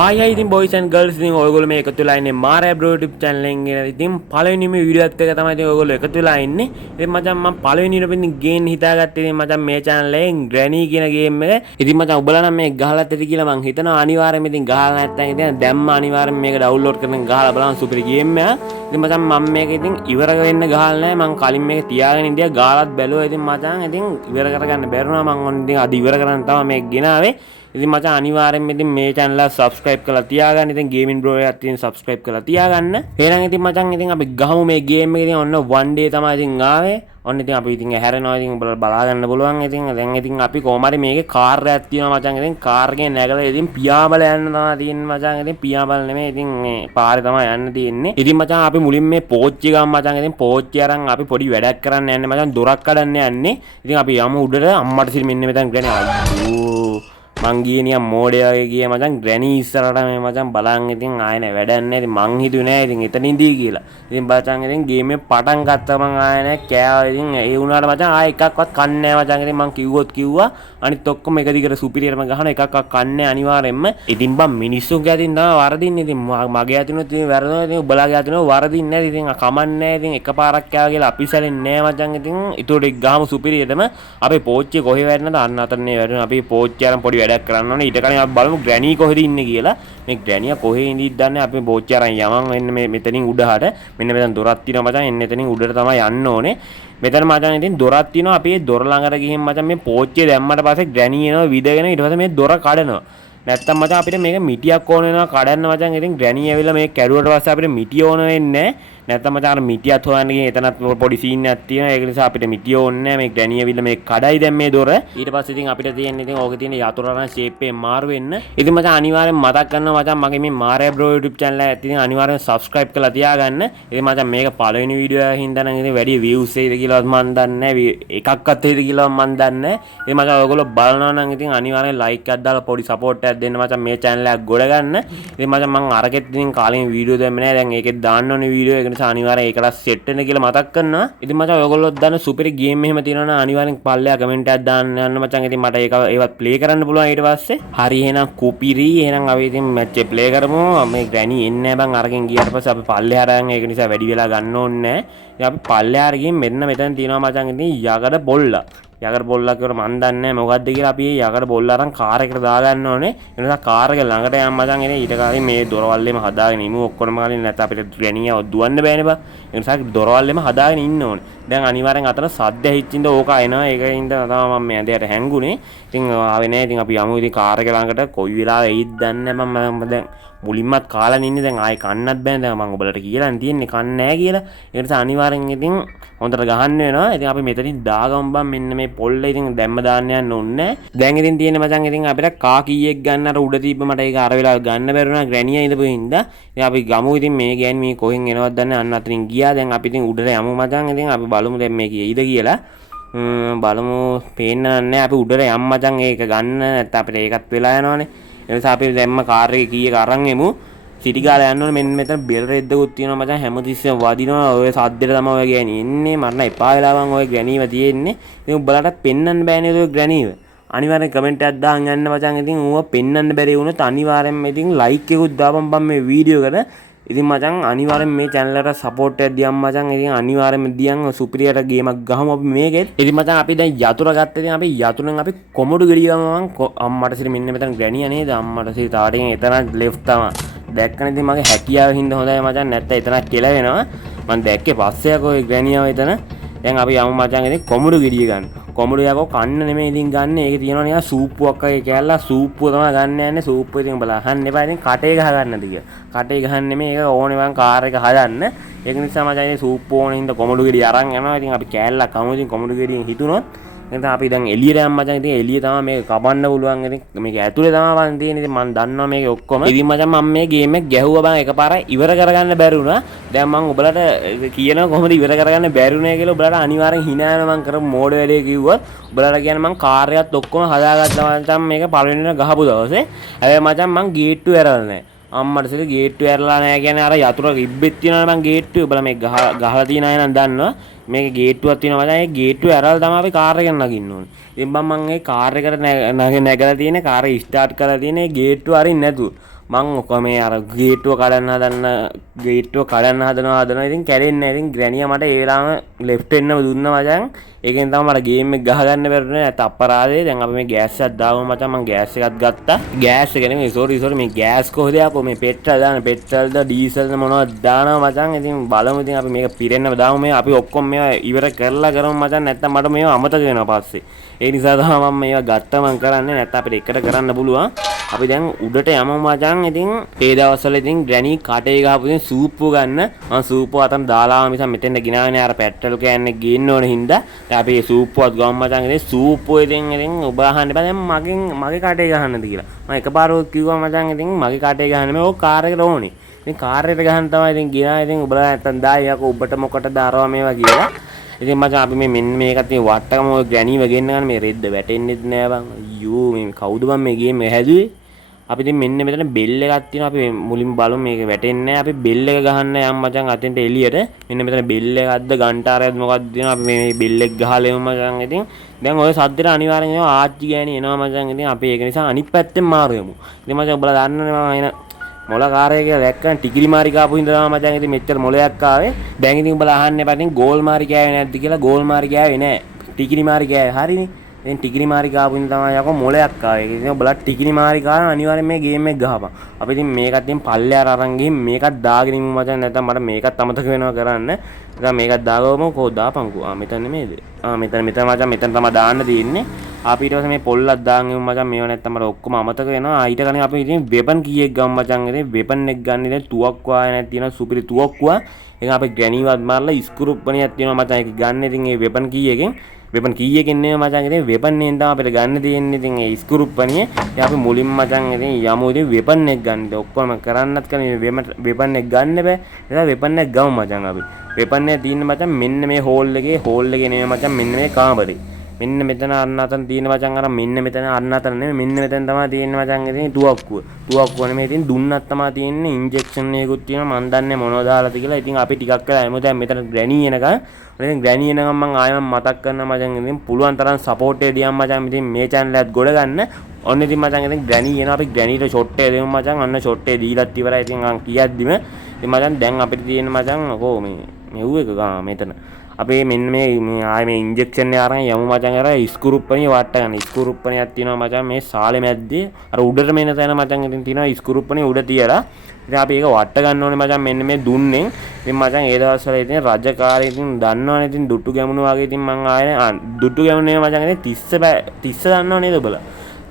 Hi ඉතින් boys and girls ඉතින් ඔයගොල්ලෝ මේ එකතු වෙලා ඉන්නේ මාරයා බ්‍රෝ YouTube channel එකෙන් ඉතින් පළවෙනිම වීඩියෝ එකත් එක තමයි ඉතින් ඔයගොල්ලෝ එකතු වෙලා ඉන්නේ. ඉතින් මචං මම පළවෙනි ඉතින් ගේම් හිතාගත්තේ ඉතින් මචං මේ channel එකෙන් Granny කියන ගේම් එක. ඉතින් මචං ඔබලා නම් මේක ගහලා ඇති කියලා මං හිතනවා අනිවාර්යයෙන්ම ඉතින් ගහලා නැත්නම් ඉතින් දැම්ම අනිවාර්යයෙන් මේක download කරගෙන ගහලා බලන්න සුපිරි ගේම් එකක්. ඉතින් මචං මම මේක ඉතින් ඉවර වෙන්න ගහලා නැහැ. මං කලින් මේක තියාගෙන ඉඳියා ගාලත් බැලුවා. ඉතින් මචං ඉතින් ඉවර කරගන්න බැරුණා. මං ඔන්න ඉතින් අද ඉවර කරන්න තමයි මේක ගෙනාවේ. ඉතින් මචං අනිවාර්යෙන්ම ඉතින් මේ channel එක subscribe කරලා තියාගන්න. ඉතින් gaming bro එකත් ඉතින් subscribe කරලා තියාගන්න. එහෙනම් ඉතින් මචං ඉතින් අපි ගහමු මේ game එක. ඉතින් ඔන්න one day තමයි ඉතින් ආවේ. ඔන්න ඉතින් අපි ඉතින් හැරෙනවා. ඉතින් ඔබලා බලා ගන්න පුළුවන්. ඉතින් දැන් ඉතින් අපි කොහොම හරි මේකේ කාර් එකක් තියෙනවා මචං. ඉතින් කාර් එකෙන් නැගලා ඉතින් පියාඹල යන්න තමයි තියෙන්නේ මචං. ඉතින් පියාඹල නෙමෙයි ඉතින් මේ පාරේ තමයි යන්න තියෙන්නේ. ඉතින් මචං අපි මුලින් මේ පෝච්චි ගමු මචං. ඉතින් පෝච්චි අරන් අපි පොඩි වැඩක් කරන්න යන්නේ මචං. දොරක් කඩන්න යන්නේ. ඉතින් අපි යමු උඩට අම්මට සිල් මෙන්න මෙතන Granny. අයියෝ මං ගියේ නිකන් මෝඩයා වගේ ගියේ මචං. Granny ඉස්සරහට මේ මචං බලන් ඉතින් ආයෙ නෑ වැඩක් නෑ. ඉතින් මං හිතුවේ නෑ ඉතින් එතනින්දී කියලා. ඉතින් මචං ඉතින් ගේම් එක පටන් ගත්තා මං ආයෙ නෑ කෑවා. ඉතින් ඒ වුණාට මචං ආයෙ එකක්වත් කන්නේ නෑ මචං. ඉතින් මං කිව්වා අනිත් ඔක්කොම එක දිගට සුපිරියර්ම ගහන එකක්වත් කන්නේ අනිවාර්යෙන්ම. ඉතින් බං මිනිස්සුන්ගේ අතින් තමයි වරදින්නේ. ඉතින් මගේ අතිනුත් ඉතින් වැරදුනා. ඉතින් ඔබලාගේ අතිනුත් වරදින්නේ නෑ. ඉතින් කමන්නේ නෑ. ඉතින් එකපාරක් කෑවා කියලා අපි සැලෙන්නේ නෑ මචං. ඉතින් ඊටට ගහමු සුපිරියර්ම. අපේ පෝච්චිය කොහෙ වැටෙනද අන්න අතරනේ වැටෙනවා. අපි පෝච්චිය අරන් පොඩි වැඩක් කරන්න ඕනේ. ඊට කලින් අපි බලමු Granny කොහෙද ඉන්නේ කියලා. මේ Granny කොහෙ ඉඳිද දන්නේ. අපි පෝච්චිය අරන් යමන් එන්න මේ මෙතනින් උඩහට. මෙන්න මෙතන දොරක් තියෙනවා මචං. එන්න එතනින් උඩට තමයි යන්න ඕනේ. මෙතන මචං ඉතින් දොරක් තියෙනවා. අපි ඒ දොර ළඟට ගිහින් මචං මේ පෝච්චිය දැම්මට පස්සේ Granny එනවා විදගෙන ඊට පස්සේ මේ දොර කඩනවා. නැත්තම් මචං අපිට මේක මිටියක් ඕන වෙනවා කඩන්න මචං. ඉතින් Granny ඇවිල්ලා මේක කැඩුවට පස්සේ අපිට මිටිය ඕන වෙන්නේ නැහැ. නැත්තම් මචං අර මිටියත් හොයන්න ගිහින් එතනත් පොඩි සීන් එකක් තියෙනවා. ඒක නිසා අපිට මිටිය ඕනේ නැහැ. මේ Granny ඇවිල්ලා මේක කඩයි දැන් මේ දොර. ඊට පස්සේ ඉතින් අපිට තියෙන්නේ ඉතින් ඕකේ තියෙන යතුරුරන් ෂේප් එක මාරු වෙන්න. ඉතින් මචං අනිවාර්යෙන් මතක් කරනවා මචං මගේ මේ මාරයා බ්‍රෝ YouTube channel එක ඉතින් අනිවාර්යෙන් subscribe කරලා තියාගන්න. ඉතින් මචං මේක පළවෙනි වීඩියෝ එකකින් හින්දා නම් ඉතින් වැඩි views එයිද කියලාවත් මන් දන්නේ නැහැ. එකක්වත් එයිද කියලාවත් මන් දන්නේ නැහැ. ඉතින් මචං ඔයගොල්ලෝ බලනවා නම් ඉතින් අනිවාර්යෙන් like එකක් දාලා පොඩි support එකක් දෙන්න මචං මේ channel එක ගොඩ ගන්න. ඉතින් මචං මං අරගෙත් ඉතින් කාලෙම වීඩියෝ දැම්මේ නැහැ. දැන් ඒකෙත් දාන්න ඕනේ වීඩියෝ. ඒක නිසා අනිවාර්යෙන් ඒකට සෙට් වෙන්න කියලා මතක් කරනවා. ඉතින් මචං ඔයගොල්ලෝ දන්න සුපිරි ගේම් එහෙම තියෙනවා නම් අනිවාර්යෙන් පල්ලෙහා කමෙන්ට් එකක් දාන්න යන්න මචං. ඉතින් මට ඒවත් ප්ලේ කරන්න පුළුවන් ඊට පස්සේ. හරි එහෙනම් කුපිරි එහෙනම් අපි ඉතින් මැච් එක ප්ලේ කරමු. මේ Granny එන්නේ නැහැ බං අරගෙන ගියාට පස්සේ අපි පල්ලෙහාට යන් ඒක නිසා වැඩි වෙලා ගන්න ඕනේ නැහැ. ඉතින් අපි පල්ලෙහාට ගිහින් මෙන්න මෙතන තියෙනවා මචං ඉතින් යකඩ බොල්ලා. යකඩ බොල්ලා කියලා මන් දන්නේ නැහැ මොකද්ද කියලා. අපි මේ යකඩ බොල්ලා අරන් කාර් එකට දාගන්න ඕනේ. ඒ නිසා කාර් එක ළඟට යන්න මචං. ඉතින් ඊට කලින් මේ දොරවල්ලෙම හදාගෙන ඉමු ඔක්කොම කලින් නැත්නම් අපිට Granny දුවන්න බෑනේ බං. ඒ නිසා දොරවල්ලෙම හදාගෙන ඉන්න ඕනේ. දැන් අනිවාර්යෙන් අතන සද්ද ඇහිච්චින්ද ඕක එනවා. ඒකින්ද තමයි මම මේ ඇඳයට හැංගුනේ. ඉතින් ආවේ නැහැ. ඉතින් අපි යමු ඉතින් කාර් එක ළඟට කොයි වෙලාවෙ එයිද දන්නේ නැහැ මම දැන් මුලින්මත් කාලා ඉන්නේ. දැන් ආයේ කන්නත් බෑ. දැන් මම ඔයාලට කියලා තියෙන්නේ කන්නේ නැහැ කියලා. ඒ නිසා අනිවාර්යෙන් ඉතින් හොඳට ගහන්න වෙනවා. ඉතින් අපි මෙතනින් දාගමු බං මෙන්න මේ පොල්ල ඉතින් දැම්ම දාන්න යන්න ඕනේ. දැන් ඉතින් තියෙන්නේ මචං ඉතින් අපිට කා කීයක් ගන්න අර උඩ තිබ්බ මට ඒක අර වෙලාව ගන්න බැරුණා Granny ඉඳපු හින්දා. ඉතින් අපි ගමු ඉතින් මේ ගෑණි මේ කොහෙන් එනවද දන්නේ අන්න අතරින් ගියා. දැන් අපි ඉතින් උඩට යමු මචං. ඉතින් අපි බලමු දැන් මේ කීයද කියලා. බලමු පේන්නේ නැහැ. අපි උඩට යමු මචං. ඒක ගන්න නැත්නම් අපිට ඒකත් වෙලා යනවනේ. ඒ නිසා අපි දැම්ම කාර් එකේ කීයක අරන් එමු. සිටි ගාලා යන්න ඕනේ. මෙන්න මෙතන බෙල් රෙද්දකුත් තියෙනවා මචං. හැමතිස්සෙම වදිනවා. ඔය සද්දෙට තමයි ඔය ගෑණි එන්නේ. මරණ එපා වෙලා බං ඔය Grannyව තියෙන්නේ. ඉතින් උඹලට පෙන්වන්න බෑනේ ඔය Grannyව. අනිවාර්යෙන් කමෙන්ට් එකක් දාන්න යන්න මචං. ඉතින් ඌව පෙන්වන්න බැරි වුණොත් අනිවාර්යෙන්ම ඉතින් ලයික් එකකුත් දාපන් බං මේ වීඩියෝ එකට. ඉතින් මචං අනිවාර්යෙන් මේ channel එකට support එකක් දියම් මචං. ඉතින් අනිවාර්යෙන්ම දියම් සුපිරියට ගේමක් ගහමු අපි මේකෙත්. ඉතින් මචං අපි දැන් යතුරු ගත්තා. ඉතින් අපි යතුරුෙන් අපි කොමඩු ගෙඩියම මං අම්මට සිර මෙන්න මෙතන Granny නේද අම්මට සිර තාටින් එතන left තමයි. දැක්කනේ ඉතින් මගේ හැකියාව හින්දා හොඳයි මචං. නැත්නම් එතන කියලා වෙනවා. මං දැක්කේ පස්සේ යකෝ ඒ Granny ආව එතන. දැන් අපි යමු මචං ඉතින් කොමඩු ගෙඩිය ගන්න. කොමඩු යකෝ කන්න නෙමෙයි ඉතින් ගන්න. ඒක තියෙනවා නිකන් සූප්පුවක් වගේ කෑල්ලා සූප්පුව තමයි ගන්න යන්නේ. සූප්පුව ඉතින් බලන්න අහන්න එපා. ඉතින් කටේ ගහ ගන්නද කියලා. කටේ ගහන්න නෙමෙයි ඒක ඕනේ මං කාර් එක හදන්න. ඒක නිසා මචං ඉතින් සූප්පුව ඕනේ හින්දා කොමඩු ගෙඩිය අරන් යනවා. ඉතින් අපි කෑල්ලක් කමු. ඉතින් කොමඩු ගෙඩියෙන් හිතුනොත් දැන් අපි දැන් එළියට යන්න මචං. ඉතින් එළිය තමයි මේක කපන්න පුළුවන්. ඉතින් මේක ඇතුලේ තමයි වන් තියෙන්නේ. ඉතින් මම දන්නවා මේක ඔක්කොම. ඉතින් මචං මම මේ ගේම් එක ගැහුවා බං එකපාරයි ඉවර කරගන්න බැරි වුණා. දැන් මම ඔයාලට කියනවා කොහොමද ඉවර කරගන්න බැරි වුණේ කියලා. ඔයාලට අනිවාර්යෙන් hina වෙනවා මම කරපු මෝඩ වැඩේ කිව්වොත්. ඔයාලට කියන්නේ මම කාර් එකත් ඔක්කොම හදාගත්තා මචං මේක පළවෙනිට ගහපු දවසේ. හැබැයි මචං මං ගේට්ටුව ඇරලා නැහැ. අම්මට සිර ගේට්ටුව ඇරලා නැහැ කියන්නේ අර යතුරු රිබ්බෙත් තියෙනවා මං ගේට්ටුව. ඔයාලා මේ ගහලා තියෙන අය නම් දන්නවා. මේක ගේට්ටුවක් තියෙනවා මචං. ඒ ගේට්ටුව ඇරලා තමයි අපි කාර් එක නගින්න ඕනේ. ඉතින් මම ඒ කාර් එකට නැගලා තියෙන කාර් එක ස්ටාර්ට් කරලා තියෙන ඒ ගේට්ටුව අරින්න නැතුව මං ඔක්කොම මේ අර ගේට්ටුව කඩන්න හදනවා ඉතින් කැඩෙන්නේ නැහැ. ඉතින් ග්‍රැනියා මට ඒ වෙලාවම ලෙෆ්ට් එන්නම දුන්නා මචං. ඒකෙන් තමයි මට ගේම් එක ගහගන්න බැරුනේ. නැත්නම් අපරාධේ. දැන් අපි මේ ගෑස් එකක් දාමු මචං. මං ගෑස් එකක් ගත්තා. ගෑස් එක නෙමෙයි සෝරි මේ ගෑස් කොහෙද ආපෝ මේ පෙට්‍රල් දාන පෙට්‍රල්ද ඩීසල්ද මොනවද දානවා මචං. ඉතින් බලමු ඉතින් අපි මේක පිරෙන්නම දාමු. මේ අපි ඔක්කොම මේවා ඉවර කරලා කරමු මචං. නැත්නම් මට මේවා අමතක වෙනවා පස්සේ. ඒ නිසා තමයි මම මේවා ගත්තා මං කරන්නේ. නැත්නම් අපිට එකට කරන්න පුළුවන්. අපි දැන් උඩට යමු මචං. ඉතින් ඒ දවස්වල ඉතින් ග්‍රැනි කටේ ගහපු ඉතින් සූප්පු ගන්න මම සූප්පුව අතන දාලා මිස මෙතෙන්ද ගිනාගෙන අර පෙට්‍රල් කෑන්නේ ගේන්න ඕන හින්දා දැන් අපි සූප්පුවත් ගමු මචං. ඉතින් සූප්පුව ඉතින් ඔබ අහන්න බෑ දැන් මගේ කටේ ගහන්නද කියලා. මම එකපාරක් කිව්වා මචං. ඉතින් මගේ කටේ ගහන්න මේ ඕක කාර් එකට ඕනේ. ඉතින් කාර් එකට ගහන්න තමයි ඉතින් ගිනා. ඉතින් ඔබලා නැත්තම් දායි යකෝ ඔබට මොකටද අරවා මේවා කියලා. ඉතින් මචං අපි මේ මෙන්න මේකත් මේ වට්ටකම ඔය ග්‍රැනිව ගෙන්න ගන්න මේ රෙද්ද වැටෙන්නෙත් නෑ බං. අයියෝ මේ කවුද බං මේ ගේම් එක හැදුවේ? අපි ඉතින් මෙන්න මෙතන බෙල් එකක් තියෙනවා. අපි මුලින්ම බලමු මේක වැටෙන්නේ නැහැ. අපි බෙල් එක ගහන්න යම් මචං අතෙන්ට එළියට. මෙන්න මෙතන බෙල් එකක්ද ගන්ටාරයක්ද මොකක්ද තියෙනවා. අපි මේ බෙල් එක ගහලෙමු මචං. ඉතින් දැන් ඔය සද්දෙට අනිවාර්යෙන් එනවා ආච්චි ගෑණි එනවා මචං. ඉතින් අපි ඒක නිසා අනිත් පැත්තෙන් මාරු වෙමු. ඉතින් මචං ඔබලා දන්නනේ මම එන මොල කාර්යය කියලා දැක්කන් ටිකිරි මාරි කාපු හින්දා තමයි මචං ඉතින් මෙච්චර මොලයක් ආවේ. දැන් ඉතින් ඔබලා අහන්න එපා ඉතින් ගෝල් මාරි කෑවේ නැද්ද කියලා. ගෝල් මාරි කෑවේ නෑ. ටිකිරි මාරි කෑවේ. හරිනේ. දැන් ටිකිරි මාරි ගාපු ඉතින් තමයි යකෝ මොලයක් ආවේ. ඉතින් ඔබලා ටිකිරි මාරි ගාන අනිවාර්යෙන් මේ ගේම් එක ගහපන්. අපි ඉතින් මේකත් ඉතින් පල්ලෙහාට අරන් ගිහින් මේකත් දාගෙන ඉමු මචං. නැත්නම් මට මේකත් අමතක වෙනවා කරන්න. ඉතින් මේකත් දාගමු කොහොද දාපන්කෝ. මෙතන නෙමෙයිද? මෙතන මචං මෙතන තමයි දාන්න තියෙන්නේ. අපි ඊට පස්සේ මේ පොල්ලක් දාන් ඉමු මචං. මේව නැත්නම් මට ඔක්කොම අමතක වෙනවා. ඊට කලින් අපි ඉතින් වෙපන් කීයක් ගමු මචං. ඉතින් වෙපන් එක ගන්න ඉතින් තුවක්කුව ආය නැති තියෙනවා සුපිරි තුවක්කුව. ඒක අපි ග්‍රැනිවත් මාරලා ස්ක්‍රූප්පණියක් තියෙනවා මචං. ඒක ගන්න ඉතින් මේ වෙපන් කීයකින් වෙපන් කීයකින් නේ මචං. ඉතින් වෙපන් එකෙන් තමයි අපිට ගන්න තියෙන්නේ. ඉතින් ඒ ස්ක්‍රූප්පණිය. ඉතින් අපි මුලින්ම මචං ඉතින් යමු ඉතින් වෙපන් එක ගන්න. ඔක්කොම කරන්නත් කලින් වෙපන් එක ගන්න බෑ. ඒක වෙපන් එක ගමු මචං අපි. වෙපන් එක තියෙන මචං මෙන්න මේ හෝල් එකේ නෙමෙයි මචං මෙන්න මේ කාමරේ. මෙන්න මෙතන අන්න අතන තියෙන මචං අර මෙන්න මෙතන අන්න අතන නෙමෙයි මෙන්න මෙතන තමයි තියෙන්නේ මචං. ඉතින් තුවක්කුව නෙමෙයි ඉතින් දුන්නත් තමයි තියෙන්නේ. ඉන්ජෙක්ෂන් එකකුත් තියෙනවා. මන් දන්නේ මොනවද දාලාද කියලා. ඉතින් අපි ටිකක් වෙලා එමු. දැන් මෙතන ග්‍රැනි එනකන්. ඉතින් ග්‍රැනි එනකන් මම ආයෙම මතක් කරනවා මචං. ඉතින් පුළුවන් තරම් සපෝට් එක දියම් මචං. ඉතින් මේ channel එකත් ගොඩ ගන්න. ඔන්න ඉතින් මචං ඉතින් ග්‍රැනි එනවා. අපි ග්‍රැනිට ෂොට් එක දෙමු මචං. අන්න ෂොට් එක දීලත් ඉවරයි. ඉතින් මං කියද්දිම ඉතින් මචං දැන් අපිට තියෙන මචං කො මේ මෙව් එක ගා මෙතන අපි මෙන්න මේ ආයේ මේ ඉන්ජෙක්ෂන් එක අරන් යමු මචං. අර ස්ක්‍රූප්පණිය වට ගන්න. ස්ක්‍රූප්පණියක් තියෙනවා මචං මේ සාලේ මැද්දේ. අර උඩට මෙන්න තැන මචං ඉතින් තියෙනවා ස්ක්‍රූප්පණිය උඩ තියලා. ඉතින් අපි ඒක වට ගන්න ඕනේ මචං මෙන්න මේ දුන්නෙන්. ඉතින් මචං ඒ දවස්වල ඉතින් රජකාරී ඉතින් දන්නවනේ ඉතින් දුට්ටු ගැමුණු වගේ ඉතින් මං ආයේ දුට්ටු ගැමුණේ මචං ඉතින් 30 දන්නව නේද ඔබලා?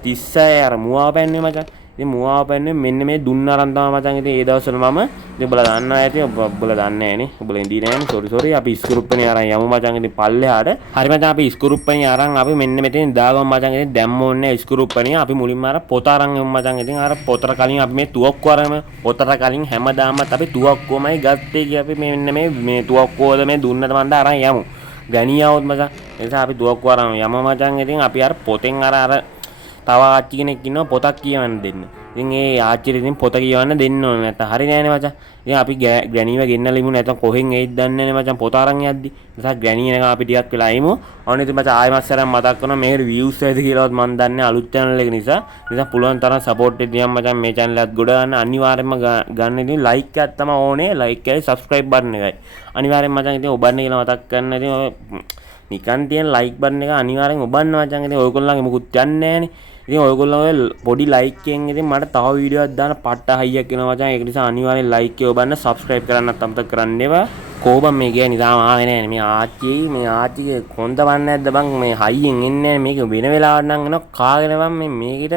30 අර මුවා පැන්නේ මචං. ඉතින් මුවා පැන්නේ මෙන්න මේ දුන්න අරන් තමයි මචං ඉතින් ඒ දවස්වල මම ඉතින් ඔබලා දන්නවා ඇති. ඔබලා දන්නේ නැහනේ. ඔබලා ඉඳී නැහනේ. සෝරි අපි ස්ක්‍රූප්පණිය අරන් යමු මචං ඉතින් පල්ලෙහාට. හරි මචං අපි ස්ක්‍රූප්පණිය අරන් අපි මෙන්න මෙතෙන් දාගමු මචං. ඉතින් දැම්මෝ නැහැ ස්ක්‍රූප්පණිය. අපි මුලින්ම අර පොත අරන් යමු මචං. ඉතින් අර පොතට කලින් අපි මේ තුවක්කුව අරන් පොතට කලින් හැමදාමත් අපි තුවක්කුවමයි ගත්තේ කිය අපි මෙන්න මේ තුවක්කුවද මේ දුන්නද මන්ද අරන් යමු. ගණියාවොත් මචං. ඒ නිසා අපි තුවක්කුව අරන් යමු මචං. ඉතින් අපි අර පොතෙන් අර තව ආච්චි කෙනෙක් ඉන්නවා පොතක් කියවන්න දෙන්න. ඉතින් ඒ ආච්චිට ඉතින් පොත කියවන්න දෙන්න ඕනේ නැත්නම් හරි නෑනේ මචං. ඉතින් අපි ග්‍රැනිව ගෙන්නලා ඉමු නැත්නම් කොහෙන් එයිද දන්නේ නෑනේ මචං පොත අරන් යද්දි. නිසා ග්‍රැනි එනකම් අපි ටිකක් වෙලා ඉමු. ඔන්න ඉතින් මචං ආයෙමත් සරම් මතක් කරනවා මේ views ඇයිද කියලාවත් මන් දන්නේ අලුත් channel එක නිසා. නිසා පුළුවන් තරම් support එක දියම් මචං මේ channel එකත් ගොඩ ගන්න අනිවාර්යයෙන්ම ගන්න. ඉතින් like එකක් තමයි ඕනේ. like එකයි subscribe button එකයි. අනිවාර්යයෙන්ම මචං ඉතින් ඔබන්නේ කියලා මතක් කරන්න. ඉතින් ඔය නිකන් තියෙන like button එක අනිවාර්යෙන් ඔබන්න මචං. ඉතින් ඔයගොල්ලන්ගේ මොකුත් යන්නේ නෑනේ. ඉතින් ඔයගොල්ලෝ පොඩි like එකෙන් ඉතින් මට තව වීඩියෝ එකක් දාන්න පට්ට හයියක් එනවා මචං. ඒක නිසා අනිවාර්යෙන් like එක ඔබන්න subscribe කරන්නත් අමතක කරන්න එපා. කොහොම මේ ගෑණි තාම ආවේ නැහැ නේ. මේ ආච්චිගේ කොන්ද වන්නේ නැද්ද බං? මේ හයියෙන් එන්නේ නැහැ. මේක වෙන වෙලාවට නම් එනවා කාගෙන බං මේකට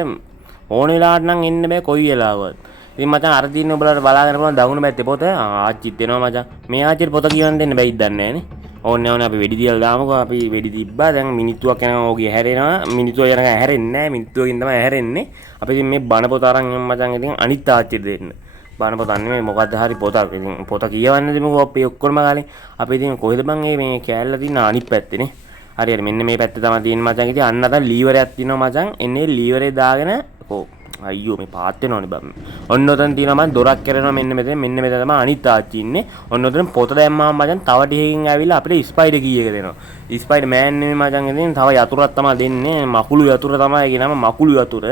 ඕන වෙලාවට නම් එන්න බෑ කොයි වෙලාවවත්. ඉතින් මචං අර දින්න ඔබලාට බලාගෙන පුළුවන් දකුණු පැත්තේ පොත. ආච්චිත් එනවා මචං. මේ ආච්චිට පොත කියවන්න දෙන්න බැයිද දන්නේ නැහැ නේ. ඕනේ අපි වෙඩි තියලා දාමුකෝ. අපි වෙඩි තිබ්බා. දැන් මිනිත්තුවක් යනවා ඕකේ හැරෙනවා. මිනිත්තුව යනකම් හැරෙන්නේ නැහැ. මිනිත්තුවකින් තමයි හැරෙන්නේ. අපි ඉතින් මේ බණ පොත අරන් යමු මචං. ඉතින් අනිත් ආච්චිට දෙන්න. බණ පොත නෙමෙයි මොකද්ද හරි පොතක්. ඉතින් පොත කියවන්න දෙමුකෝ අපි ඔක්කොම ගාලේ. අපි ඉතින් කොහෙද බං මේ කෑල්ල තියෙන අනිත් පැත්තේනේ. හරි මෙන්න මේ පැත්තේ තමයි තියෙන්නේ මචං. ඉතින් අන්න අතන ලීවරයක් තියෙනවා මචං. එන්නේ ලීවරේ දාගෙන කො අයියෝ මේ පාත් වෙනවනේ බම්. ඔන්න ඔතන තියෙනවා මම දොරක් කරනවා මෙන්න මෙතන තමයි අනිත් ආච්චි ඉන්නේ. ඔන්න ඔතන පොත දැම්මාම මචං තව ටිකකින් ඇවිල්ලා අපිට ස්පයිඩර් කී එක දෙනවා. ස්පයිඩර් මෑන් නෙමෙයි මචං. ඉතින් තව යතුරක් තමයි දෙන්නේ. මකුළු යතුර තමයි කියනම මකුළු යතුර.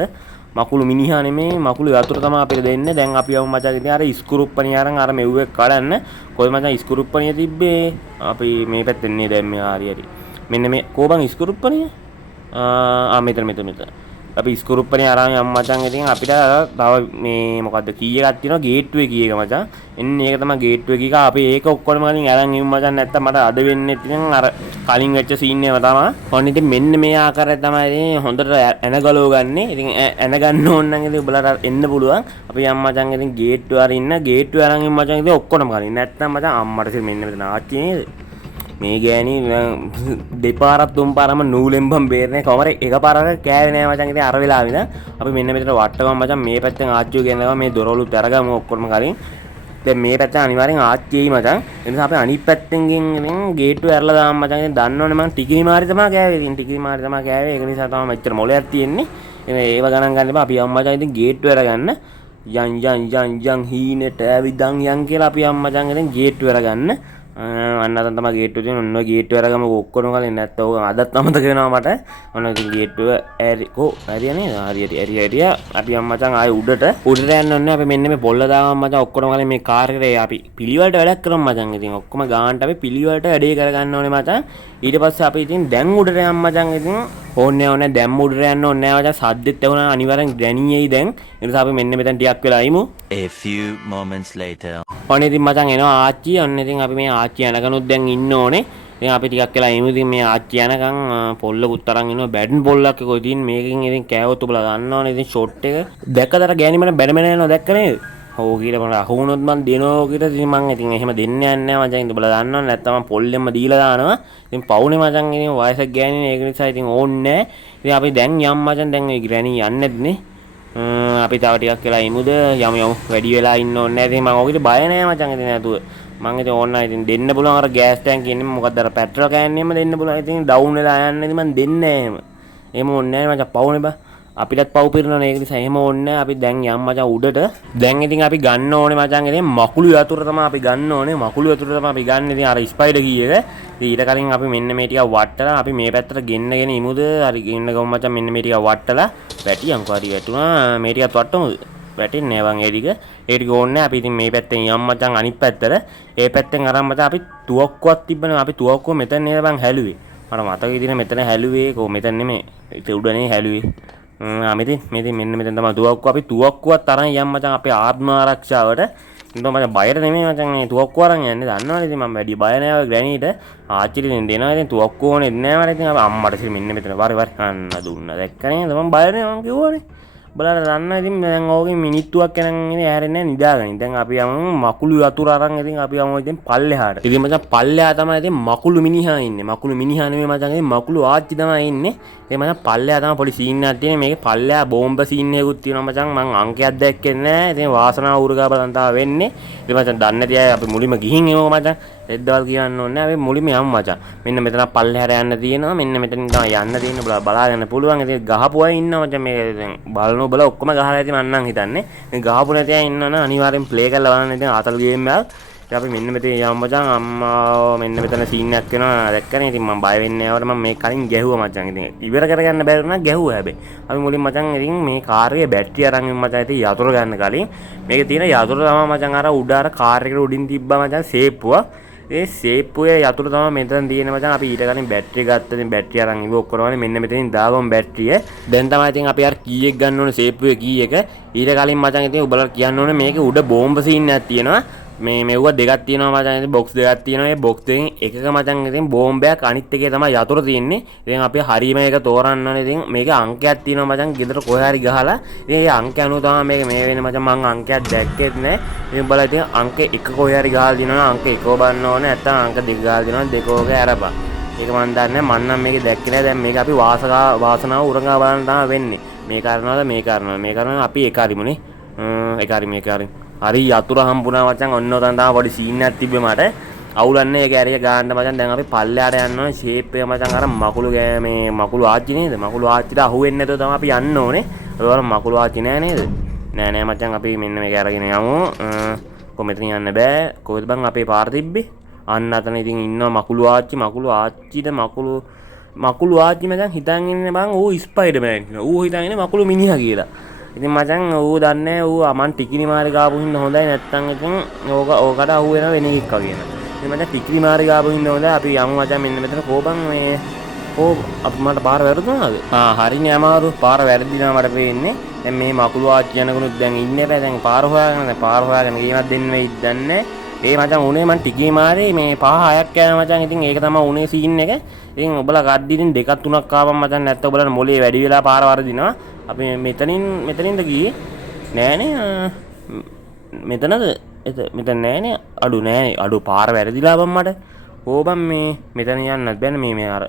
මකුළු මිනිහා නෙමේ මකුළු යතුරු තමයි අපිට දෙන්නේ. දැන් අපි යමු මචං ඉතින් අර ඉස්කුරුප්පණිය අරන් අර මෙව්වේ කඩන්න. කොයි මචං ඉස්කුරුප්පණිය තිබ්බේ? අපි මේ පැත්තෙන් නේ දැන් මේ හරි. මෙන්න මේ කෝබන් ඉස්කුරුප්පණිය. මෙතන. අපි ඉස්කුරුප්පණිය අරන් යමු මචං ඉතින් අපිට තව මේ මොකද්ද කී එකක් තියෙනවා ගේට්ටුවේ කී එක මචං. එන්නේ ඒක තමයි ගේට්ටුවේ කී එක. අපි ඒක ඔක්කොම කලින් අරන් ඉමු මචං. නැත්තම් මට අද වෙන්නේ ඉතින් අර කලින් වෙච්ච සීන් එක තමයි. ඔන්න ඉතින් මෙන්න මේ ආකාරයට තමයි ඉතින් හොඳට එන ගලව ගන්නෙ. ඉතින් එන ගන්න ඕන නම් ඉතින් ඔයාලට එන්න පුළුවන්. අපි යම් මචං ඉතින් ගේට්ටුව අරින්න ගේට්ටුව අරන් ඉමු මචං ඉතින් ඔක්කොම කලින්. නැත්තම් මචං අම්මට ඉතින් මෙන්න මෙතන ආච්චි නේද? මේ ගෑණි දෙපාරක් තුන් පාරම නූලෙන්බම් බේරනේ කවරේ එකපාරක් කෑවේ නෑ මචං ඉතින් අර වෙලාවෙ ඉඳන් අපි මෙන්න මෙතන වට්ටගම මචං මේ පැත්තෙන් ආච්චිව ගෙනනවා මේ දොරවලුත් අරගමු ඔක්කොම කලින් දැන් මේ පැත්ත අනිවාර්යෙන් ආච්චි එයි මචං ඒ නිසා අපි අනිත් පැත්තෙන් ඉතින් ගේට්ටුව ඇරලා දාන්න මචං ඉතින් දන්නවනේ මං ටිකිරි මාරි තමයි කෑවේ ඉතින් ටිකිරි මාරි තමයි කෑවේ ඒක නිසා තමයි මෙච්චර මොලයක් තියෙන්නේ එනේ ඒව ගණන් ගන්න එපා අපි යම් මචං ඉතින් ගේට්ටුව අරගන්න යන් හීනෙට ඇවිදන් යන් කියලා අපි යම් මචං ඉතින් ගේට්ටුව අරගන්න අන්න අතන තමයි ගේට්ටුව තියෙන ඔන්න ගේට්ටුව අරගම ඔක්කොම කලින් නැත්තම් ඕක අදත් අමතක වෙනවා මට ඔන්න ඉතින් ගේට්ටුව හරිය නේද හරිය අපි යම් මචං ආයේ උඩට යන්න ඕනේ අපි මෙන්න මේ පොල්ල දාගම මචං ඔක්කොම කලින් මේ කාර් එකේ අපි පිළිවෙලට වැඩක් කරමු මචං ඉතින් ඔක්කොම ගානට අපි පිළිවෙලට වැඩේ කරගන්න ඕනේ මචං ඊට පස්සේ අපි ඉතින් දැන් උඩට යම් මචං ඉතින් ඕනේ ඕනේ දැන් උඩට යන්න ඕනේ නෑ මචං සද්දෙත් ඇහුණා අනිවාර්යෙන් ග්‍රැනීයි දැන් ඒ නිසා අපි මෙන්න මෙතන ටිකක් වෙලා ඉමු A few moments later ඔන්න ඉතින් මචං එනවා ආච්චි ඔන්න ඉතින් අපි මේ ආච්චි යනකනුත් දැන් ඉන්න ඕනේ ඉතින් අපි ටිකක් වෙලා ඉමු ඉතින් මේ ආච්චි යනකන් පොල්ලකුත් අරන් ඉන්නවා බැඩන් පොල්ලක් එක ඉතින් මේකෙන් ඉතින් කෑවොත් ඔබලා ගන්නවනේ ඉතින් ෂොට් එක දැක්කදට ගෑණි මට බැඩමෙන යනවා දැක්ක නේද ඔව් කියලා මට අහු වුණොත් මං දෙනවා කියලා ඉතින් මං ඉතින් එහෙම දෙන්න යන්නේ නැහැ මචං ඉතින් ඔබලා දන්නවනේ නැත්තම් මං පොල්ලෙම්ම දීලා දානවා ඉතින් පවුනේ මචං ඉතින් වයසක ගෑණිනේ ඒක නිසා ඉතින් ඕන්නේ නැහැ ඉතින් අපි දැන් යම් මචං දැන් ඒ ග්‍රැනි යන්නේ නැද්නේ අපි තව ටිකක් වෙලා ඉමුද යමු වැඩි වෙලා ඉන්න ඕනේ නැහැ ඉතින් මම ඔකට බය නැහැ මචං ඉතින් නැතුව මං ඉතින් ඕන්නයි ඉතින් දෙන්න පුළුවන් අර ගෑස් ටැංකිය ඉන්නේ මොකද්ද අර පෙට්‍රල් කෑන්නෙම දෙන්න පුළුවන් ඉතින් ඩවුන් වෙලා යන්නේ ඉතින් මං දෙන්නේ නැහැ එහෙම ඕනේ නැහැ මචං පවුනේ බා අපිටත් පව් පිරනවනේ ඒක නිසා එහෙම ඕනේ නැහැ අපි දැන් යම් මචං උඩට දැන් ඉතින් අපි ගන්න ඕනේ මචං ඉතින් මකුළු යතුර තමයි අපි ගන්න ඕනේ මකුළු යතුර තමයි අපි ගන්න ඉතින් අර ස්පයිඩර් කී එක ඊට කලින් අපි මෙන්න මේ ටික වට්ටලා අපි මේ පැත්තට ගෙන්නගෙන ඉමුද හරි ගෙන්න ගමු මචං මෙන්න මේ ටික වට්ටලා වැටියන්කෝ හරි වැටුණා මේ ටිකත් වට්ටමුද වැටෙන්නේ නැහැ වන් ඒ ටික ඕනේ අපි ඉතින් මේ පැත්තෙන් යම් මචං අනිත් පැත්තට ඒ පැත්තෙන් අරන් මචං අපි තුවක්කුවක් තිබ්බනේ අපි තුවක්කුව මෙතන නේද බං හැලුවේ මට මතක ඉතින් මෙතන හැලුවේ කො මෙතන නෙමෙයි ඒක උඩනේ හැලුවේ මෙතන මෙන්න මෙතන තමයි තුවක්කුව අපි තුවක්කුවත් අරන් යම් මචං අපේ ආත්ම ආරක්ෂාවට ඉතින් මචං බයට නෙමෙයි මචං මේ තුවක්කුව අරන් යන්නේ දන්නවනේ ඉතින් මම වැඩි බය නැහැ ඔය ග්‍රැනීට ආච්චිට දෙනවා ඉතින් තුවක්කුව ඕනේ නැහැ මට ඉතින් අම්මට ඉතින් මෙන්න මෙතන වරි අන්න දුන්නා දැක්ක නේද මම බය නැහැ මම කිව්වනේ බලන්න දන්න ඉතින් දැන් ඕකේ මිනිත්තුවක් යනන් ඉන්නේ ඇරෙන්නේ නිදාගනින් දැන් අපි යමු මකුළු යතුරු අරන් ඉතින් අපි යමු ඉතින් පල්ලෙහාට ඉතින් මචං පල්ලෙහා තමයි ඉතින් මකුළු මිනිහා ඉන්නේ මකුළු මිනිහා නෙමෙයි මචං ඉතින් මකුළු ආච්චි තමයි ඉන්නේ ඒ මචං පල්ලෙහා තමයි පොඩි සීන් එකක් තියෙන්නේ මේකේ පල්ලෙහා බෝම්බ සීන් එකකුත් තියෙනවා මචං මං අංකයක් දැක්කේ නැහැ ඉතින් වාසනාව උරුගා බලන් තාම වෙන්නේ ඉතින් මචං දන්නේ නැති අය අපි මුලින්ම ගිහින් එමු මචං එද්දවල් කියන්න ඕනේ අපි මුලින්ම යමු මචං මෙන්න මෙතන පල්ලෙහාට යන්න තියෙනවා මෙන්න මෙතනින් තමයි යන්න තියෙන්නේ බලාගන්න පුළුවන් ඉතින් ගහපු අය ඉන්නවා මචං මේක දැන් බලන ඔබලා ඔක්කොම ගහලා ඇති මම නම් හිතන්නේ මේ ගහපු නැති අය ඉන්නවනම් අනිවාර්යෙන් ප්ලේ කරලා බලන්න ඉතින් ආතල් ගේම් එකක් ඉතින් අපි මෙන්න මෙතන යමු මචං අම්මා මෙන්න මෙතන සීන් එකක් වෙනවා දැක්කනේ ඉතින් මම බය වෙන්නේ නැහැ මම මේ කලින් ගැහුවා මචං ඉතින් ඉවර කරගන්න බැරි වුණා ගැහුවා හැබැයි අපි මුලින් මචං ඉතින් මේ කාර් එකේ බැටරිය අරන් මචං ඉතින් යතුරු ගන්න කලින් මේකේ තියෙන යතුරු තමයි මචං අර උඩ අර කාර් එකට උඩින් තිබ්බා මචං සේප්පුව ඒ සේප්පුවේ යතුරු තමයි මෙතන තියෙන මචං අපි ඊට කලින් බැටරිය ගත්තා ඉතින් බැටරිය අරන් ඉව ඔක්කොම මෙන්න මෙතනින් දාගමු බැටරිය දැන් තමයි ඉතින් අපි අර කී එක ගන්න ඕනේ සේප්පුවේ කී එක ඊට කලින් මචං ඉතින් ඔබලා කියන්න ඕනේ මේකේ උඩ බෝම්බ සීන් එකක් තියෙනවා මේ මෙව්ව දෙකක් තියෙනවා මචං ඉතින් බොක්ස් දෙකක් තියෙනවා ඒ බොක්ස් දෙකෙන් එකක මචං ඉතින් බෝම්බයක් අනිත් එකේ තමයි යතුරු තියෙන්නේ ඉතින් අපි හරීම එක තෝරන්න ඕනේ ඉතින් මේකේ අංකයක් තියෙනවා මචං ගෙදර කොහේ හරි ගහලා ඉතින් ඒ අංකය අනුව තමයි මේක මේ වෙන්නේ මචං මං අංකයක් දැක්කෙත් නෑ ඉතින් බලලා ඉතින් අංක 1 කොහේ හරි ගහලා දිනනවා අංක 1 බලන්න ඕනේ නැත්නම් අංක 2 ගහලා දිනනවා දෙකෝක අරපන් ඒක මන් දන්නේ මන් නම් මේක දැක්කේ නෑ දැන් මේක අපි වාසනාව උරංගා බලන්න තමයි වෙන්නේ මේ කාරණාව අපි එක හරිමුනේ එක හරි මේක හරි හරි යතුරු හම්බුණා මචං ඔන්න ඔතන තමයි පොඩි සීන් එකක් තිබ්බේ මට අවුලන්නේ ඒක ඇරිය ගන්න මචං දැන් අපි පල්ලෙහාට යන්න ඕනේ ෂේප් එක මචං අර මකුළු මේ මකුළු ආච්චි නේද මකුළු ආච්චිට අහුවෙන්නේ නැතුව තමයි අපි යන්න ඕනේ ඔයාලා මකුළු ආච්චි නෑ නේද නෑ මචං අපි මෙන්න මේක අරගෙන යමු කොහෙද යන්න බෑ කොහෙද බං අපේ පාර තිබ්බේ අන්න අතන ඉතින් ඉන්නවා මකුළු ආච්චිට මකුළු ආච්චි මචං හිතන් ඉන්නේ බං ඌ ස්පයිඩර්මෑන් කියලා ඌ හිතන් ඉන්නේ මකුළු මිනිහා කියලා ඉතින් මචං ඌ දන්නේ ඌ මං ටිකිරි මාරි ගාපු හින්දා හොඳයි නැත්තම් ඉතින් ඕකට අහු වෙනවා වෙන එකක් වගේ නේ. ඉතින් මචං ටිකිරි මාරි ගාපු හින්දා හොඳයි අපි යමු මචං මෙන්න මෙතන කෝපන් මේ අපි මට පාර වැරදුනාද? හරිනේ අමාරු පාර වැරදිනවා මට පේන්නේ. දැන් මේ මකුළු ආච්චි යනකුනුත් දැන් ඉන්නේ බෑ දැන් පාර හොයාගෙන ගේමක් දෙන්න වෙයිද දන්නේ. ඒ මචං උනේ මං ටිකේ මාරේ මේ 5-6ක් යනවා මචං. ඉතින් ඒක තමයි උනේ සීන් එක. ඉතින් ඔබලා ගද්දි ඉතින් 2-3ක් ආවම මචං නැත්නම් ඔබලා මොලේ වැඩි වෙලා පාර වරදිනවා. අපි මෙතනින්ද ගියේ නෑනේ මෙතනද මෙතන නෑනේ අඩු පාර වැරදිලා බම් මට. ඕබම් මේ මෙතන යන්නත් බෑනේ මේ අර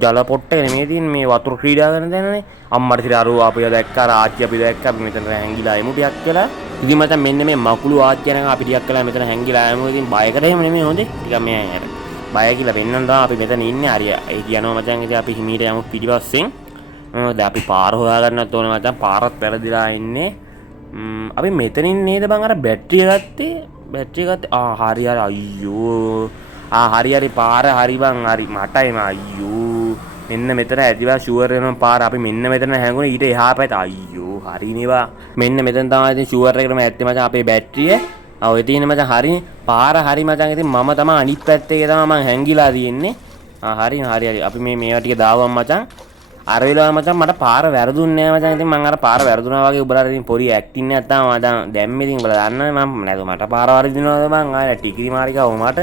ජල පොට්ටේ මේ තියෙන මේ වතුර ක්‍රීඩා කරන තැනනේ. අම්මට ඉතින් අර අපිව දැක්කා ආච්චි අපි දැක්කා අපි මෙතන හැංගිලා එමු ටිකක් කියලා. ඉතින් මචං මෙන්න මේ මකුළු ආච්චි යනකම් අපි ටිකක් කියලා මෙතන හැංගිලා එමු. ඉතින් බයකට එහෙම නෙමෙයි හොඳේ. ටිකක් මේ අර බය කියලා වෙන්නන් තමයි අපි මෙතන ඉන්නේ. හරි ඒ කියනවා මචං ඉතින් අපි හිමීට යමු පිටිපස්සෙන්. දැන් අපි පාර හොයාගන්නත් ඕනේ මචං. පාරත් වැරදිලා ඉන්නේ. අපි මෙතනින් නේද බං අර බැටරිය ගත්තේ හරි අයියෝ හරි පාර හරි බං හරි මටයි අයියෝ මෙන්න මෙතන ඇදිවා ෂුවර් වෙනවා පාර අපි මෙන්න මෙතන හැංගුණා ඊට එහා පැත්ත අයියෝ හරිනේවා මෙන්න මෙතන තමයි ඉතින් ෂුවර් එකටම ඇත්තේ මචං අපේ බැටරිය ඔය තියෙන මචං හරිනේ පාර හරි මචං ඉතින් මම තමයි අනිත් පැත්තේ තමයි මං හැංගිලා තියෙන්නේ හරි අපි මේවා ටික දාවම් මචං අර වෙලාව මචං මට පාර වැරදුන්නේ නෑ මචං ඉතින් මං අර පාර වැරදුනා වගේ ඔබලාට ඉතින් පොඩි ඇක්ටින් එකක් තමයි මම දැම්මේ ඉතින් ඔබලා දන්නනේ මම නේද මට පාර වරදිනවද මං ආයෙ ටිකිරි මාරිකව මට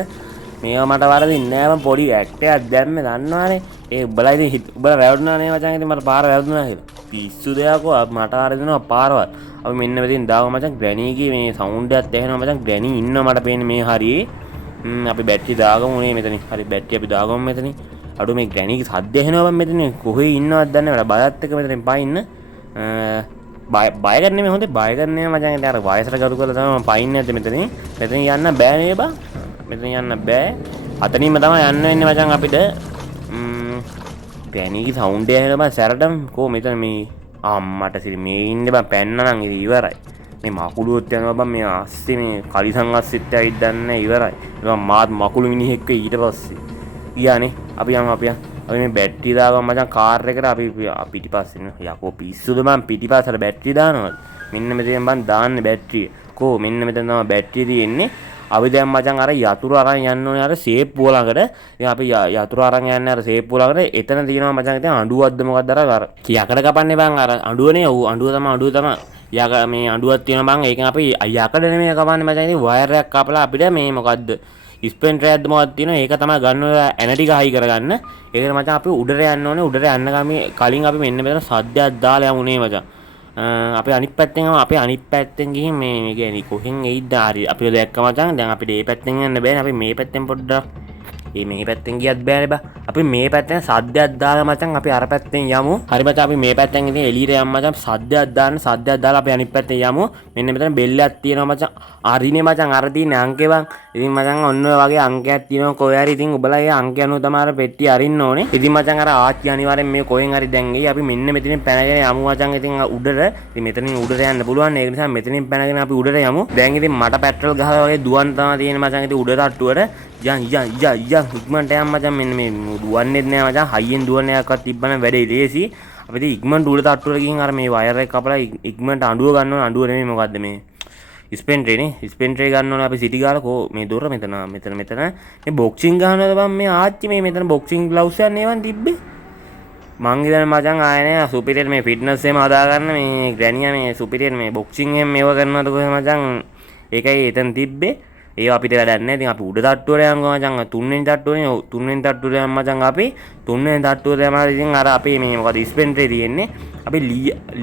මේවා මට වරදින්නේ නෑ මං පොඩි ඇක්ටයක් දැම්මේ දන්නවනේ ඒ ඔබලා ඉතින් ඔබලා වැරදුනා නේ මචං ඉතින් මට පාර වැරදුනා කියලා පිස්සු දෙයක්ෝ මට වරදිනවා පාරවල් අපි මෙන්න මෙතෙන් දාව මචං ග්‍රැනීගේ මේ සවුන්ඩ් එකක් ඇහෙනවා මචං ග්‍රැනී ඉන්නවා මට පේන්නේ මේ හරියේ අපි බැටරි දාගමු නේ මෙතනින් හරි බැටරි අපි දාගමු මෙතනින් අඩු මේ ග්‍රැනීගේ සද්ද ඇහෙනවා බං මෙතන කොහේ ඉන්නවද දන්නේ නැහැ බයත් එක්ක මෙතනින් පයින්න බය ගන්න නෙමෙයි හොඳේ බය ගන්න නෙමෙයි මචං ඉතින් අර වයසට ගරු කරලා තමයි මම පයින්නේ නැද්ද මෙතනින් යන්න බෑ නේ බං මෙතන යන්න බෑ අතනින්ම තමයි යන්න වෙන්නේ මචං අපිට ග්‍රැනීගේ සවුන්ඩ් එක ඇහෙනවා බං සැරටම කො මෙතන මේ අම්මට සිරි මේ ඉන්නේ බං පැන්න නම් ඉතින් ඉවරයි මේ මකුළුත් යනවා බං මේ අස්සේ මේ කලිසම් අස්සෙත් ඇවිත් දන්නේ ඉවරයි මම මාත් මකුළු මිනිහෙක් ඊට පස්සේ ගියානේ අපි යමු අපි මේ බැටරි දාගමු මචං කාර් එකට අපි පිටිපස්සෙන් යකෝ පිස්සුද මං පිටිපස්සට බැටරි දානවද මෙන්න මෙතෙන් මං දාන්නේ බැටරිය කෝ මෙන්න මෙතන තමයි බැටරිය තියෙන්නේ අපි දැන් මචං අර යතුරු අරන් යන්න ඕනේ අර සේප්පුව ළඟට ඉතින් අපි යතුරු අරන් යන්නේ අර සේප්පුව ළඟට එතන තියෙනවා මචං ඉතින් අඬුවක්ද මොකක්ද අර යකඩ කපන්නේ බං අර අඬුවනේ ඔව් අඬුව තමයි යක මේ අඬුවක් තියෙනවා බං ඒකෙන් අපි යකඩ නෙමෙයි කපන්නේ මචං ඉතින් වයර් එකක් කපලා අපිට මේ මොකද්ද ස්පෙන් ට්‍රෑක්ද මොකක්ද තියෙනවා ඒක තමයි ගන්න ඇන ටික හයි කරගන්න ඒකට මචං අපි උඩට යන්න ඕනේ උඩට යන්න කලින් අපි මෙන්න මෙතන සද්දයක් දාලා යමුනේ මචං අපි අනිත් පැත්තෙන් ගිහින් මේ කියන්නේ කොහෙන් එයිද හරි අපිව දැක්ක මචං දැන් අපිට මේ පැත්තෙන් යන්න බෑනේ අපි මේ පැත්තෙන් පොඩ්ඩක් මේ පැත්තෙන් ගියත් බෑනේ බා අපි මේ පැත්තෙන් සද්දයක් දාලා මචං අපි අර පැත්තෙන් යමු හරි මචං අපි මේ පැත්තෙන් ඉතින් එළියට යමු මචං සද්දයක් දාලා අපි අනිත් පැත්තෙන් යමු මෙන්න මෙතන බෙල්ලයක් තියෙනවා මචං හරිනේ මචං අර තියෙන අංකේ බං ඉතින් මචං ඔන්න ඔය වගේ අංකයක් තියෙනවා කොහේ හරි ඉතින් ඔබලා ඒ අංකය අනුව තමයි අර පෙට්ටිය අරින්න ඕනේ ඉතින් මචං අර ආච්චි අනිවාර්යෙන් මේ කොහෙන් හරි දැන් ගියේ අපි මෙන්න මෙතනින් පැනගෙන යමු මචං ඉතින් උඩට ඉතින් මෙතනින් උඩට යන්න පුළුවන් ඒක නිසා මෙතනින් පැනගෙන අපි උඩට යමු දැන් ඉතින් මට පෙට්‍රල් ගහලා වගේ දුවන් තමයි තියෙන්නේ මචං ඉතින් උඩ තට්ටුවට යන් ඉක්මනට යන්න මචං මෙන්න මේ දුවන්නේත් නෑ මචං හයියෙන් දුවන්න එකක්වත් තිබ්බනම් වැඩේ ලේසි අපි ඉතින් ඉක්මනට උඩ තට්ටුවට ගිහින් අර මේ වයර් එක කපලා ඉක්මනට අඬුව ගන්න ඕනේ අඬුව නෙමෙයි මොකද්ද මේ ස්පෙන් ට්‍රේ ගන්න ඕනේ අපි සිටි ගාලා කෝ මේ දොර මෙතන මේ බොක්සින් ගහනවද බං මේ ආච්චි මේ මෙතන බොක්සින් ග්ලව්ස් එකක් නේවන් තිබ්බේ මං හිතන්නේ මචං ආයේ නෑ සුපිරියර් මේ ෆිට්නස් එහෙම හදා ගන්න මේ ග්‍රැනියා මේ සුපිරියර් මේ බොක්සින් එහෙම මේව කරනවද කොහේ මචං ඒකයි එතන තිබ්බේ ඒ අපිට වැඩක් නැහැ ඉතින් අපි උඩ තට්ටුවට යනවා මචං තුන්වෙනි තට්ටුවනේ ඔව් තුන්වෙනි තට්ටුවට යන්න මචං අපි තුන්වෙනි තට්ටුවට යනවා ඉතින් අර අපේ මේ මොකද ස්පෙන් ට්‍රේ තියෙන්නේ අපි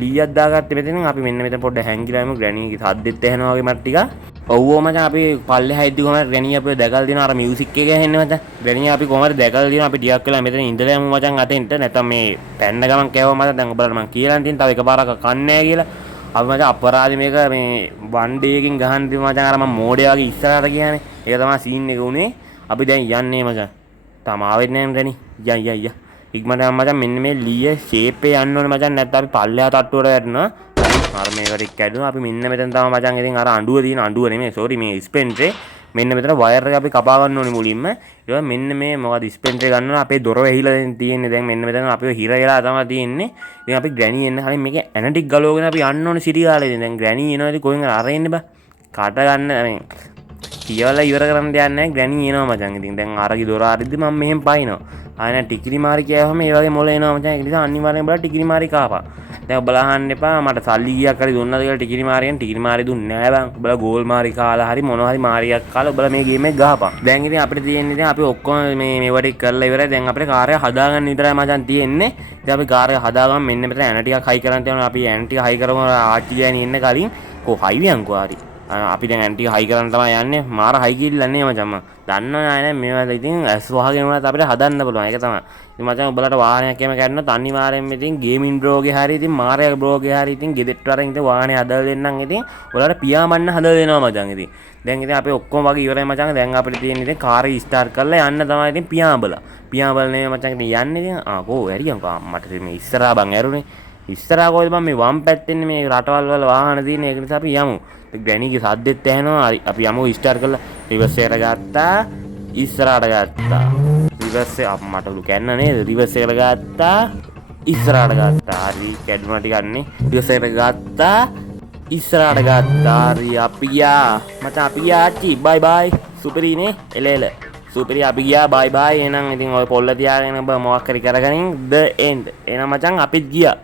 ලීයක් දාගත්තේ මෙතනින් අපි මෙන්න මෙතන පොඩ්ඩක් හැංගිලා යමු ග්‍රැනීගේ සද්දෙත් ඇහෙනවා වගේ මට ටික ඔව් මචං අපි පල්ලෙහා ඉද්දි කොහමද ග්‍රැනී අපිව දැකලා දිනවා අර මියුසික් එක ඇහෙන්නේ මචං ග්‍රැනී අපි කොහමද දැකලා දිනවා අපි ටිකක් වෙලා මෙතන ඉඳලා යමු මචං අතෙන්ට නැත්නම් මේ පැන්න ගමන් කෑවම මචං දැන් ඔයාලට මං කියලා තියෙන තව එකපාරක් කන්නේ නැහැ කියලා අපි මචං අපරාධි මේක මේ වන් ඩේ එකකින් ගහන්න දි මචං අර මම මෝඩය වගේ ඉස්සරහට කියන්නේ ඒක තමයි සීන් එක උනේ අපි දැන් යන්නේ මචං තාම ආවෙත් නැහැ රැනි ය ඉක්මනට මචං මෙන්න මේ ලීයේ ෂේප් එක යන්න ඕනේ මචං නැත්නම් අපි පල්ලෙහා තට්ටුවට වැටෙනවා අර මේකට කැඩුණා අපි මෙන්න මෙතන තමයි මචං ඉතින් අර අඬුව තියෙන අඬුව නෙමෙයි සෝරි මේ ස්පෙන් ට්‍රේ මෙන්න මෙතන වයර් එක අපි කපා ගන්න ඕනේ මුලින්ම. ඊට පස්සේ මෙන්න මේ මොකද ස්පෙන්ට් එක ගන්නවා අපේ දොර වැහිලා තියෙන්නේ. දැන් මෙන්න මෙතන අපිව හිර වෙලා තමයි තියෙන්නේ. ඉතින් අපි ග්‍රැනි එන්න කලින් මේකේ ඇනටික් ගලවගෙන අපි යන්න ඕනේ සිටි ගාලේ. දැන් ග්‍රැනි එනවා ඉතින් කොහෙන් අරින්න බෑ. කාට ගන්න මේ කියලා ඉවර කරන්න දෙයක් නැහැ. ග්‍රැනි එනවා මචං. ඉතින් දැන් අරගේ දොර අරිද්දි මම මෙහෙම පයින්නවා. ආයෙ ටිකිරි මාරි කියවම මේ වගේ මොළ එනවා මචං. ඒක නිසා අනිවාර්යෙන් බලලා ටිකිරි මාරි කාපා. දැන් ඔබලා අහන්න එපා මට සල්ලි ගියක් හරි දුන්නාද කියලා ටිකිරි මාරියෙන්. ටිකිරි මාරි දුන්නේ නැහැ බං. ඔබලා ගෝල් මාරි කාලා හරි මොනවා හරි මාරියක් කාලා ඔබලා මේ ගේම් එක ගහපන්. දැන් ඉතින් අපිට තියෙන්නේ ඉතින් අපි ඔක්කොම මේවට කරලා ඉවරයි. දැන් අපිට කාර්යය හදාගන්න විතරයි මචං තියෙන්නේ. ඉතින් අපි කාර්යය හදාගමු. මෙන්න මෙතන ඇන ටිකක් හයි කරන් තියෙනවා. අපි ඇන ටික හයි කරමු ආච්චි ගෑණි එන්න කලින්. කො හයි වියන්කෝ හරි. අපි දැන් ඇන ටික හයි කරන්න තමයි යන්නේ. මාර හයි කිල්ලන්නේ මචං මම. දන්නවනේ නෑ මේවා ඉතින් ඇස් වහගෙන වුණාත් අපිට හදන්න පුළුවන්. ඒක තමයි. ඉතින් මචං ඔයාලට වාහනයක් එහෙම ගන්නත් අනිවාර්යෙන්ම ඉතින් ගේමින් බ්‍රෝගේ හරි ඉතින් මාරයා බ්‍රෝගේ හරි ඉතින් ගෙදෙට්ට වරන් ඉතින් වාහනේ හදලා දෙන්නම් ඉතින් ඔයාලට පියාඹන්න හදලා දෙනවා මචං ඉතින්. දැන් ඉතින් අපි ඔක්කොම වගේ ඉවරයි මචං. දැන් අපිට තියෙන්නේ ඉතින් කාරේ ස්ටාර්ට් කරලා යන්න තමයි ඉතින් පියාඹලා. පියාඹලා නේ මචං ඉතින් යන්නේ ඉතින් කෝ ඇරියන්කෝ මට මේ ඉස්සරහා බං ඇරුනේ. ඉස්සරහා කොහෙද බං මේ වම් පැත්තෙන්නේ මේ රටවල් වල වාහන තියෙන. ඒක නිසා අපි යමු. ග්‍රැනීගේ සද්දෙත් ඇහෙනවා. අපි යමු ස්ටාර්ට් කරලා රිවර්ස් එකට ගත්තා. ඉස්සරහට ගත්තා. රිවර්ස් එක මට උළු කැන්න නේද? රිවර්ස් එකට ගත්තා. ඉස්සරහට ගත්තා. හරි කැඩුනා ටිකක් නේ. රිවර්ස් එකට ගත්තා. ඉස්සරහට ගත්තා. හරි අපි ගියා. මචං අපි ගියා ආච්චි. බයි බයි. සුපිරි නේ. එල එල. සුපිරි අපි ගියා. බයි බයි. එහෙනම් ඉතින් ඔය පොල්ල තියාගෙන ඔබ මොකක් හරි කරගනින් the end. එහෙනම් මචං අපිත් ගියා.